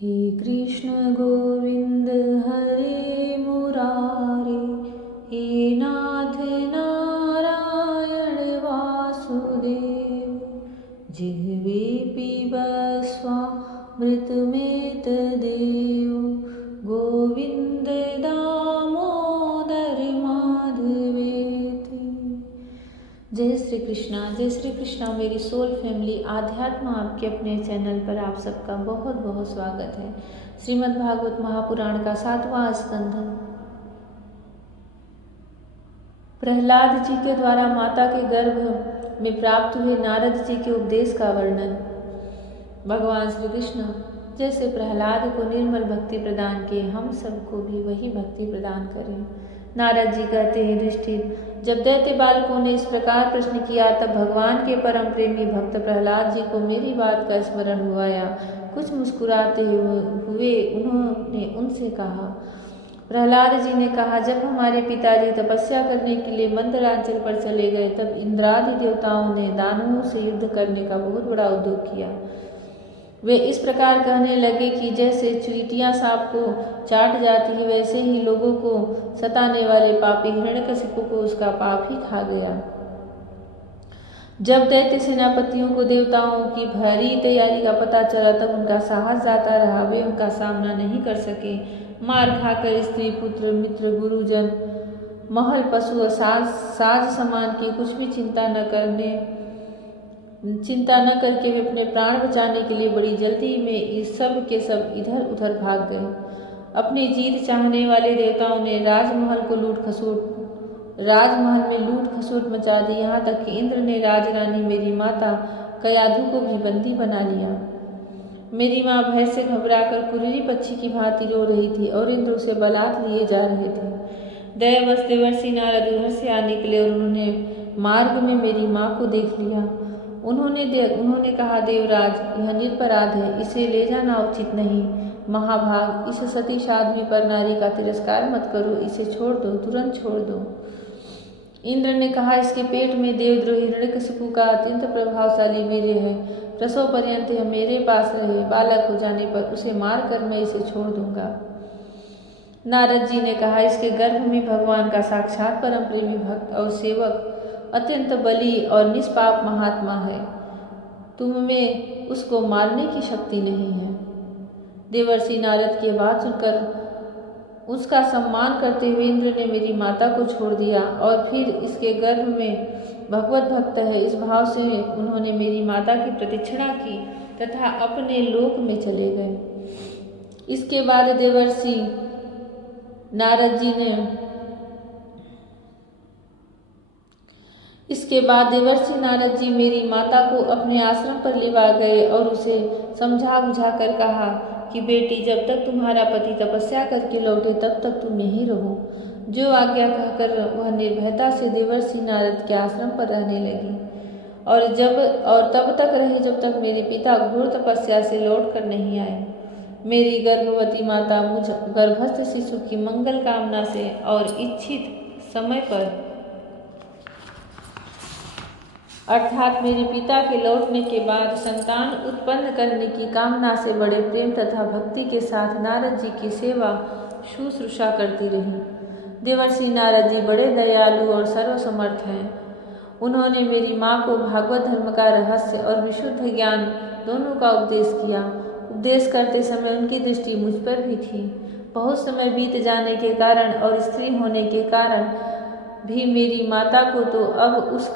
हे कृष्ण गोविंद हरे मुरारे, हे नाथ नारायण वासुदेव, जिह्वे पिबस्वामृतमेतदेव, गोविंद दामोदर माधवेति। जय श्री कृष्णा मेरी सोल फैमिली आध्यात्म आपके अपने चैनल पर आप सबका बहुत बहुत स्वागत है। श्रीमद् भागवत महापुराण का 7वां स्कंध प्रहलाद जी के द्वारा माता के गर्भ में प्राप्त हुए नारद जी के उपदेश का वर्णन। भगवान श्री कृष्ण जैसे प्रहलाद को निर्मल भक्ति प्रदान किए, हम सबको भी वही भक्ति प्रदान करें। नारद जी कहते हैं, युधिष्ठिर, जब दैत्य बालकों ने इस प्रकार प्रश्न किया तब भगवान के परम प्रेमी भक्त प्रहलाद जी को मेरी बात का स्मरण हुआ। कुछ मुस्कुराते हुए उन्होंने उनसे कहा। प्रहलाद जी ने कहा, जब हमारे पिताजी तपस्या करने के लिए मंदरांचल पर चले गए तब इंद्रादि देवताओं ने दानवों से युद्ध करने का बहुत बड़ा उद्योग किया। वे इस प्रकार कहने लगे कि जैसे चींटियां सांप को चाट जाती है, वैसे ही लोगों को सताने वाले पापी हिरण्यकशिपु को उसका पाप ही खा गया। जब दैत्य सेनापतियों को देवताओं की भारी तैयारी का पता चला तब उनका साहस जाता रहा, वे उनका सामना नहीं कर सके। मार खाकर स्त्री पुत्र मित्र गुरुजन महल पशु साज सामान की कुछ भी चिंता न करके वे अपने प्राण बचाने के लिए बड़ी जल्दी में इस सब के सब इधर उधर भाग गए। अपनी जीत चाहने वाले देवताओं ने राजमहल में लूट खसोट मचा दी। यहाँ तक कि इंद्र ने राजरानी मेरी माता कयाधु को भी बंदी बना लिया। मेरी माँ भय से घबराकर कुररी पक्षी की भांति रो रही थी और इंद्र उसे बलात् लिए जा रहे थे। दयावश देवर्षि नारद उधर से आ निकले और उन्होंने मार्ग में मेरी माँ को देख लिया। उन्होंने कहा, देवराज, यह निरपराध है, इसे ले जाना उचित नहीं। महाभाग, इस सतीश आदमी पर नारी का तिरस्कार मत करो, इसे छोड़ दो, तुरंत छोड़ दो। इंद्र ने कहा, इसके पेट में देवद्रोही हिरण्यकशिपु का अत्यंत प्रभावशाली वीर्य है, प्रसव पर्यंत यह मेरे पास रहे, बालक हो जाने पर उसे मार कर मैं इसे छोड़ दूंगा। नारद जी ने कहा, इसके गर्भ में भगवान का साक्षात परम प्रेमी भक्त और सेवक अत्यंत बली और निष्पाप महात्मा है, तुम में उसको मारने की शक्ति नहीं है। देवर्षि नारद की बात सुनकर उसका सम्मान करते हुए इंद्र ने मेरी माता को छोड़ दिया और फिर इसके गर्भ में भगवत भक्त है, इस भाव से उन्होंने मेरी माता की प्रतीक्षणा की तथा अपने लोक में चले गए। इसके बाद देवर्षि नारद जी मेरी माता को अपने आश्रम पर लिवा गए और उसे समझा बुझा कर कहा कि बेटी, जब तक तुम्हारा पति तपस्या करके लौटे तब तक तुम यहीं रहो। जो आज्ञा कहकर वह निर्भयता से देवर्षि नारद के आश्रम पर रहने लगी और तब तक रही जब तक मेरे पिता घोर तपस्या से लौट कर नहीं आए। मेरी गर्भवती माता मुझ गर्भस्थ शिशु की मंगल कामना से और इच्छित समय पर अर्थात मेरे पिता के लौटने के बाद संतान उत्पन्न करने की कामना से बड़े प्रेम तथा भक्ति के साथ नारद जी की सेवा शुश्रूषा करती रही। देवर्षि नारद जी बड़े दयालु और सर्वसमर्थ हैं। उन्होंने मेरी माँ को भागवत धर्म का रहस्य और विशुद्ध ज्ञान दोनों का उपदेश किया। उपदेश करते समय उनकी दृष्टि मुझ पर भी थी। बहुत समय बीत जाने के कारण और स्त्री होने के कारण भी मेरी माता को तो अब उस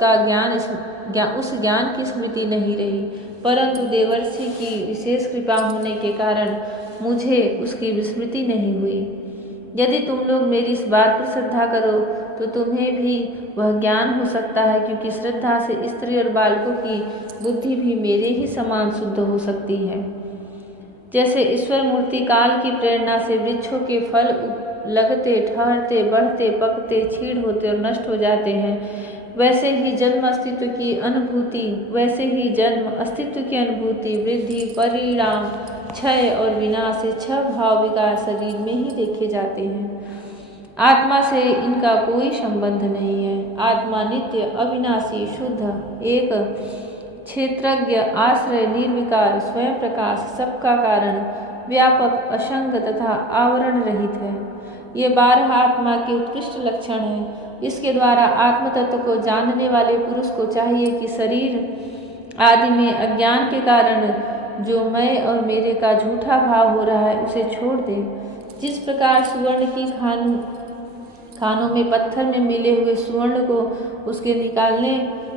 ज्ञान की स्मृति नहीं रही, परंतु देवर्षि की विशेष कृपा होने के कारण मुझे उसकी विस्मृति नहीं हुई। यदि तुम लोग मेरी इस बात पर श्रद्धा करो तो तुम्हें भी वह ज्ञान हो सकता है, क्योंकि श्रद्धा से स्त्री और बालकों की बुद्धि भी मेरे ही समान शुद्ध हो सकती है। जैसे ईश्वर मूर्ति काल की प्रेरणा से वृक्षों के फल लगते, ठहरते, बढ़ते, पकते, छीड़ होते और नष्ट हो जाते हैं, वैसे ही जन्म अस्तित्व की अनुभूति, वृद्धि, परिणाम, क्षय और विनाश, 6 भाव विकार शरीर में ही देखे जाते हैं। आत्मा से इनका कोई संबंध नहीं है। आत्मा नित्य, अविनाशी, शुद्ध, एक क्षेत्रज्ञ, आश्रय, निर्विकार, स्वयं प्रकाश, सबका कारण, व्यापक, असंग तथा आवरण रहित है। ये 12 आत्मा के उत्कृष्ट लक्षण हैं। इसके द्वारा आत्म तत्व को जानने वाले पुरुष को चाहिए कि शरीर आदि में अज्ञान के कारण जो मैं और मेरे का झूठा भाव हो रहा है उसे छोड़ दे। जिस प्रकार सुवर्ण की खानों में पत्थर में मिले हुए सुवर्ण को उसके निकालने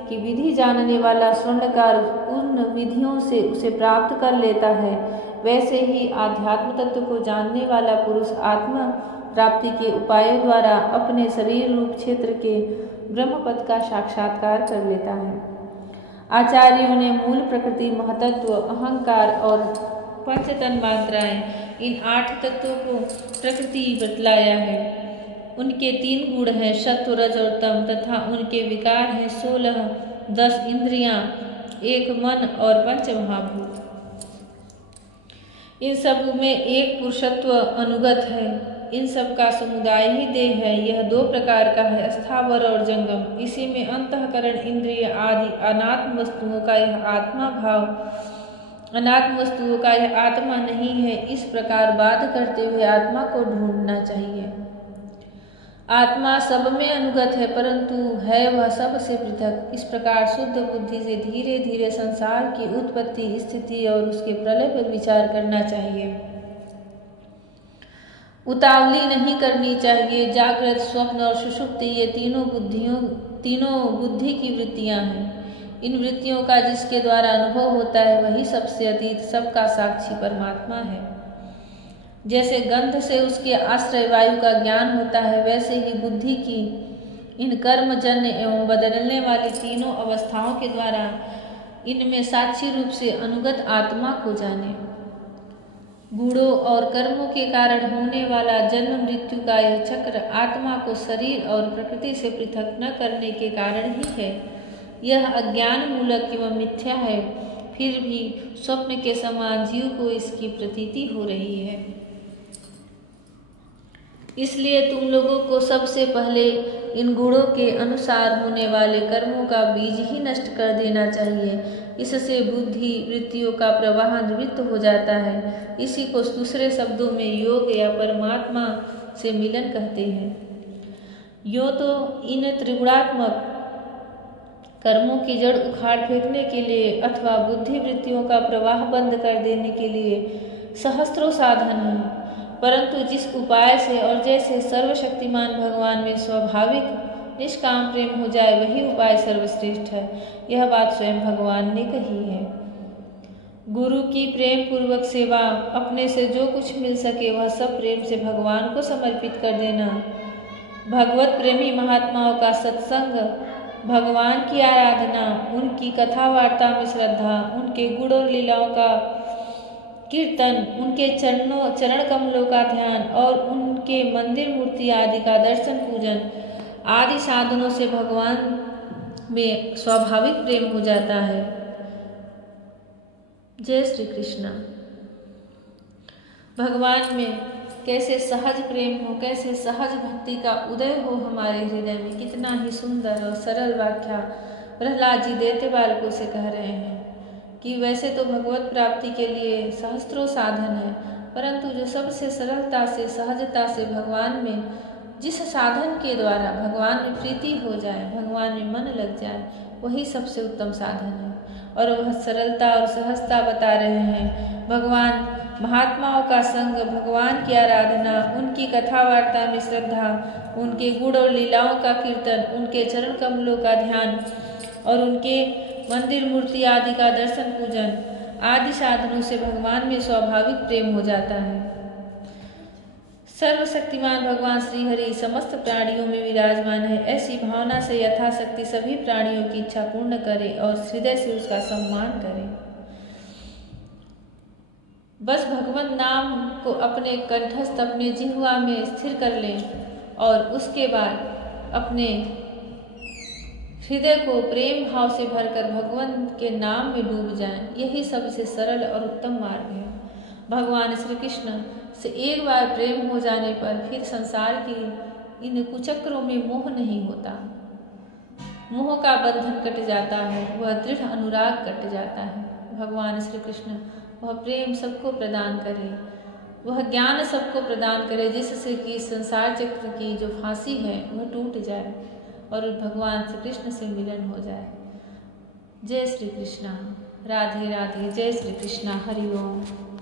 की विधि जानने वाला स्वर्णकार उन विधियों से उसे प्राप्त कर लेता है, वैसे ही आध्यात्म तत्व को जानने वाला पुरुष आत्मा प्राप्ति के उपायों द्वारा अपने शरीर रूप क्षेत्र के ब्रह्म पद का साक्षात्कार कर लेता है। आचार्यों ने मूल प्रकृति, महतत्व, अहंकार और पंचतन मात्राएं, इन 8 तत्वों को प्रकृति बतलाया है। उनके 3 गुण हैं, सत्व, रज और तम, तथा उनके विकार हैं 16, 10 इंद्रियां, 1 मन और 5 महाभूत। इन सब में एक पुरुषत्व अनुगत है। इन सब का समुदाय ही देह है। यह 2 प्रकार का है, स्थावर और जंगम। इसी में अंतःकरण, इंद्रिय आदि अनात्म वस्तुओं का यह आत्मा भाव, अनात्म वस्तुओं का यह आत्मा नहीं है, इस प्रकार बात करते हुए आत्मा को ढूंढना चाहिए। आत्मा सब में अनुगत है, परंतु है वह सब से पृथक। इस प्रकार शुद्ध बुद्धि से धीरे धीरे संसार की उत्पत्ति, स्थिति और उसके प्रलय पर विचार करना चाहिए। उतावली नहीं करनी चाहिए। जागृत, स्वप्न और सुषुप्ति ये तीनों बुद्धि की वृत्तियां हैं। इन वृत्तियों का जिसके द्वारा अनुभव होता है वही सबसे अतीत, सबका साक्षी परमात्मा है। जैसे गंध से उसके आश्रय वायु का ज्ञान होता है, वैसे ही बुद्धि की इन कर्मजन्य एवं बदलने वाली तीनों अवस्थाओं के द्वारा इनमें साक्षी रूप से अनुगत आत्मा को जाने। गुणों और कर्मों के कारण होने वाला जन्म मृत्यु का यह चक्र आत्मा को शरीर और प्रकृति से पृथक न करने के कारण ही है। यह अज्ञान मूलक एवं मिथ्या है, फिर भी स्वप्न के समान जीव को इसकी प्रतीति हो रही है। इसलिए तुम लोगों को सबसे पहले इन गुणों के अनुसार होने वाले कर्मों का बीज ही नष्ट कर देना चाहिए। इससे बुद्धि वृत्तियों का प्रवाह निवृत्त हो जाता है। इसी को दूसरे शब्दों में योग या परमात्मा से मिलन कहते हैं। यो तो इन त्रिगुणात्मक कर्मों की जड़ उखाड़ फेंकने के लिए अथवा बुद्धि वृत्तियों का प्रवाह बंद कर देने के लिए सहस्त्रों साधन हैं, परंतु जिस उपाय से और जैसे सर्वशक्तिमान भगवान में स्वाभाविक निष्काम प्रेम हो जाए वही उपाय सर्वश्रेष्ठ है। यह बात स्वयं भगवान ने कही है। गुरु की प्रेम पूर्वक सेवा, अपने से जो कुछ मिल सके वह सब प्रेम से भगवान को समर्पित कर देना, भगवत प्रेमी महात्माओं का सत्संग, भगवान की आराधना, उनकी कथा वार्ता में श्रद्धा, उनके गुण और लीलाओं का कीर्तन, उनके चरण कमलों का ध्यान और उनके मंदिर मूर्ति आदि का दर्शन पूजन आदि साधनों से भगवान में स्वाभाविक प्रेम हो जाता है। जय श्री कृष्ण। भगवान में कैसे सहज प्रेम हो, कैसे सहज भक्ति का उदय हो हमारे हृदय में, कितना ही सुंदर और सरल व्याख्या प्रहलाद जी देते बालकों से कह रहे हैं कि वैसे तो भगवत प्राप्ति के लिए सहस्त्रों साधन है, परंतु जो सबसे सरलता से सहजता से भगवान में, जिस साधन के द्वारा भगवान में प्रीति हो जाए, भगवान में मन लग जाए, वही सबसे उत्तम साधन है। और वह सरलता और सहजता बता रहे हैं। भगवान महात्माओं का संग, भगवान की आराधना, उनकी कथा वार्ता में श्रद्धा, उनके गुण और लीलाओं का कीर्तन, उनके चरण कमलों का ध्यान और उनके मंदिर मूर्ति आदि का दर्शन पूजन आदि साधनों से भगवान में स्वाभाविक प्रेम हो जाता है। सर्वशक्तिमान भगवान श्री हरि समस्त प्राणियों में विराजमान है। ऐसी भावना से यथाशक्ति सभी प्राणियों की इच्छा पूर्ण करे और हृदय से उसका सम्मान करे। बस भगवत नाम को अपने कंठस्थ, अपने जिह्वा में स्थिर कर लें और उसके बाद अपने हृदय को प्रेम भाव से भरकर भगवान के नाम में डूब जाएं। यही सबसे सरल और उत्तम मार्ग है। भगवान श्री कृष्ण से एक बार प्रेम हो जाने पर फिर संसार की इन कुचक्रों में मोह नहीं होता। मोह का बंधन कट जाता है, वह दृढ़ अनुराग कट जाता है। भगवान श्री कृष्ण वह प्रेम सबको प्रदान करे। वह ज्ञान सबको प्रदान करे, जिससे कि संसार चक्र की जो फांसी है वह टूट जाए और भगवान श्री कृष्ण से मिलन हो जाए। जय श्री कृष्णा। राधे राधे। जय श्री कृष्णा। हरि ओम।